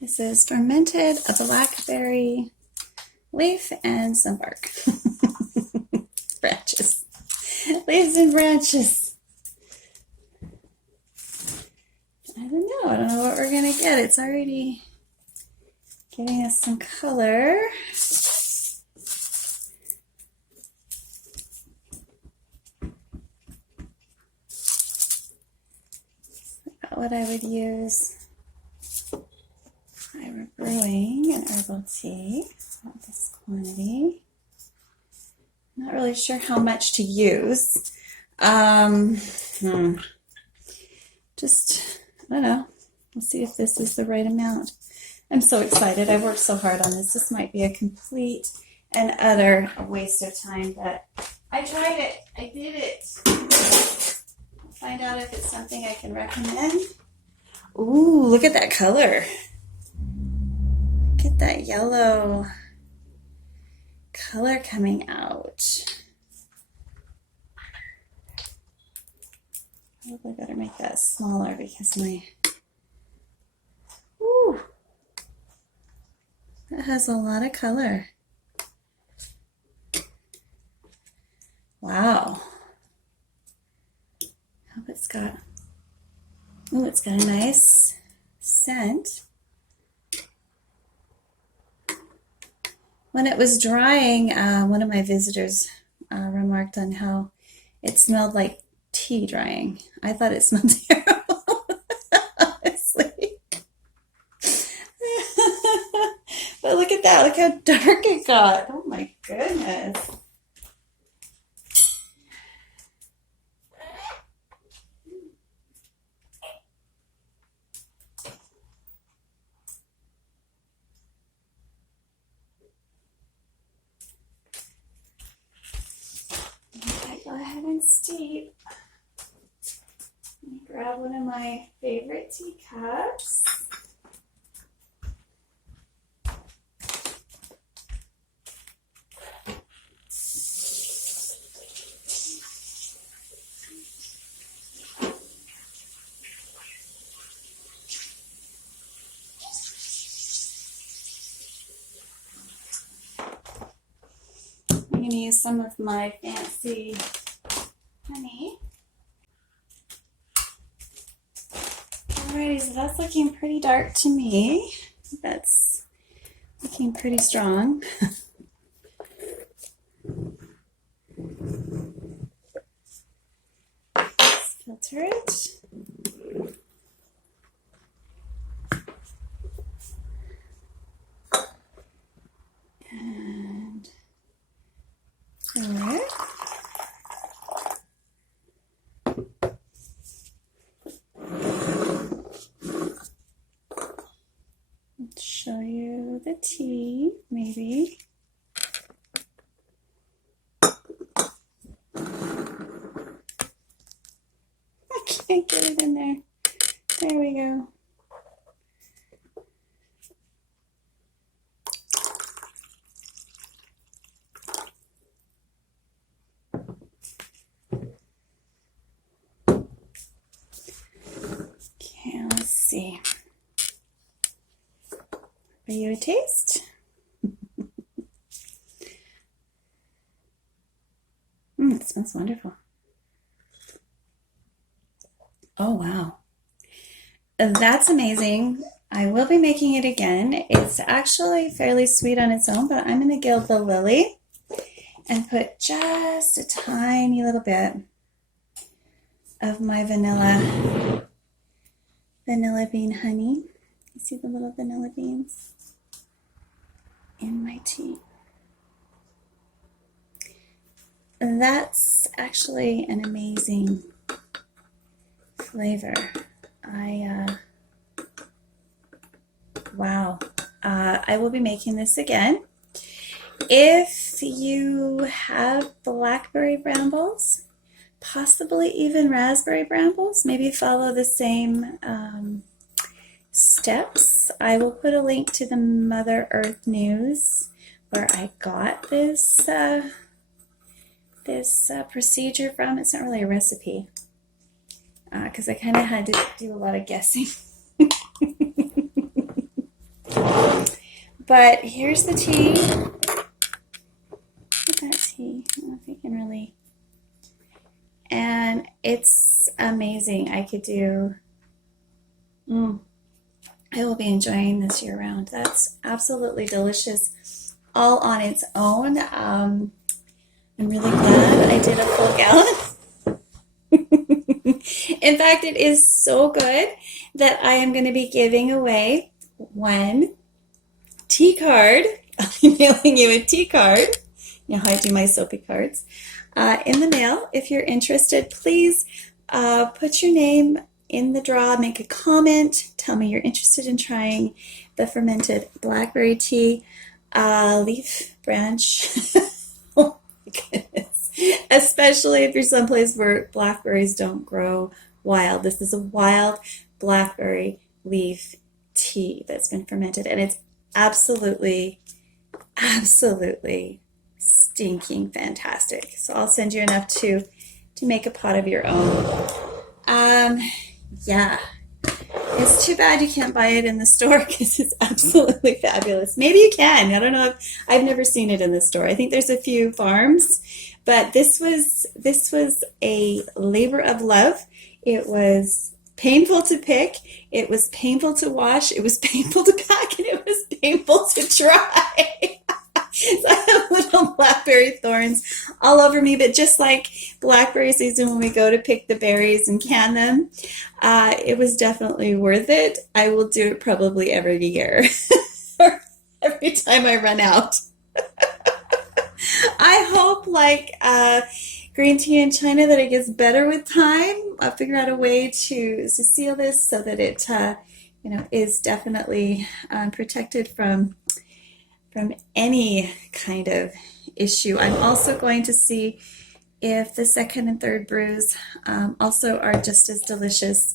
This is fermented, a blackberry leaf, and some bark. Branches. Leaves and branches. I don't know. I don't know what we're going to get. It's already giving us some color. About what I would use if I were brewing an herbal tea. About this quantity. Not really sure how much to use. Just, I don't know. We'll see if this is the right amount. I'm so excited. I've worked so hard on this. This might be a complete and utter waste of time, but I tried it. I did it. I'll find out if it's something I can recommend. Ooh, look at that color. Look at that yellow color coming out. Probably better make that smaller because that has a lot of color. Wow. I hope it's got a nice scent. When it was drying, one of my visitors remarked on how it smelled like tea drying. I thought it smelled terrible, honestly. But look at that. Look how dark it got. Oh my goodness. Go ahead and steep. Let me grab one of my favorite teacups. I'm going to use some of my fancy honey. Alrighty, so that's looking pretty dark to me. That's looking pretty strong. Let's filter it. And pour it. Let's show you the tea, maybe. I can't get it in there. There we go. Okay, let's see. Are you a taste? It smells wonderful. Oh, wow. That's amazing. I will be making it again. It's actually fairly sweet on its own, but I'm going to gild the lily and put just a tiny little bit of my vanilla bean honey. You see the little vanilla beans in my tea. That's actually an amazing flavor. Wow. I will be making this again. If you have blackberry brambles, possibly even raspberry brambles, maybe follow the same steps. I will put a link to the Mother Earth News where I got this procedure from. It's not really a recipe because I kind of had to do a lot of guessing. But here's the tea. Look at that tea. I don't know if you can really. And it's amazing. I could do. I will be enjoying this year round. That's absolutely delicious, all on its own. I'm really glad I did a full gallon. In fact, it is so good that I am going to be giving away one tea card. I'll be mailing you a tea card. You know how I do my soapy cards. In the mail. If you're interested, please put your name in the draw, make a comment, tell me you're interested in trying the fermented blackberry tea, leaf branch. Oh my goodness. Especially if you're someplace where blackberries don't grow wild. This is a wild blackberry leaf tea that's been fermented, and it's absolutely stinking fantastic. So I'll send you enough to make a pot of your own. Yeah, it's too bad you can't buy it in the store because it's absolutely fabulous. Maybe you can. I don't know if I've never seen it in the store. I think there's a few farms, but this was a labor of love. It was painful to pick. It was painful to wash. It was painful to pack, and it was painful to try. So I have little blackberry thorns all over me, but just like blackberry season when we go to pick the berries and can them, it was definitely worth it. I will do it probably every year, or every time I run out. I hope, like green tea in China, that it gets better with time. I'll figure out a way to seal this so that it, is definitely protected from any kind of issue. I'm also going to see if the second and third brews also are just as delicious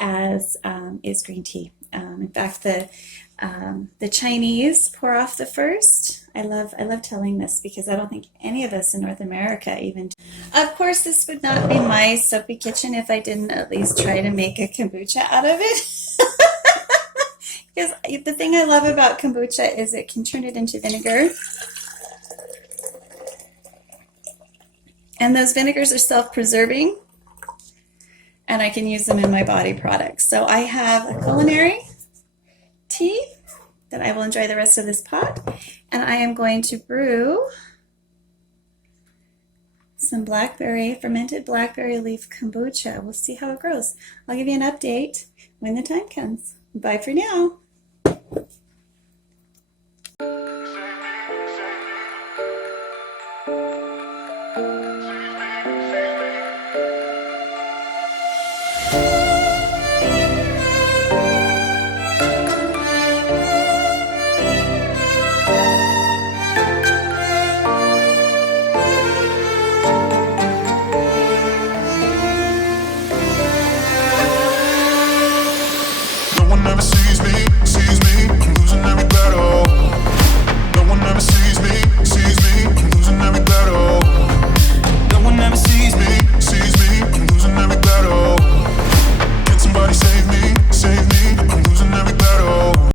as is green tea. In fact, the Chinese pour off the first. I love telling this because I don't think any of us in North America even. Of course, this would not be my soapy kitchen if I didn't at least try to make a kombucha out of it. Because the thing I love about kombucha is it can turn it into vinegar. And those vinegars are self-preserving, and I can use them in my body products. So I have a culinary tea that I will enjoy the rest of this pot, and I am going to brew some fermented blackberry leaf kombucha. We'll see how it grows. I'll give you an update when the time comes. Bye for now. No one ever sees me, I'm losing every battle.